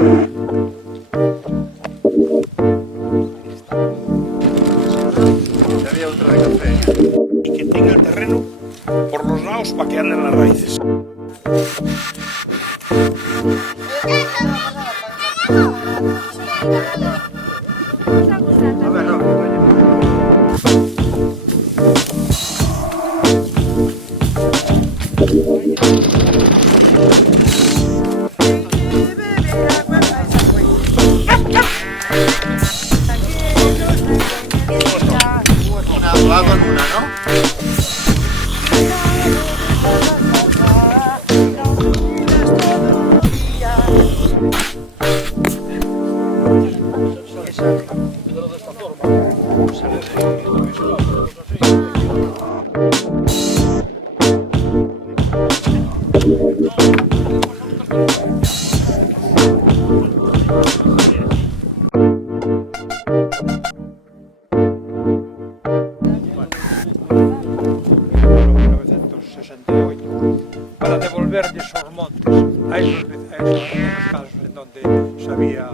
Había otra de café. Y que tenga el terreno por los lados para que anden las raíces. A ver, no. Una agua con una, ¿no? Para devolverle esos montes a esos casos en donde se había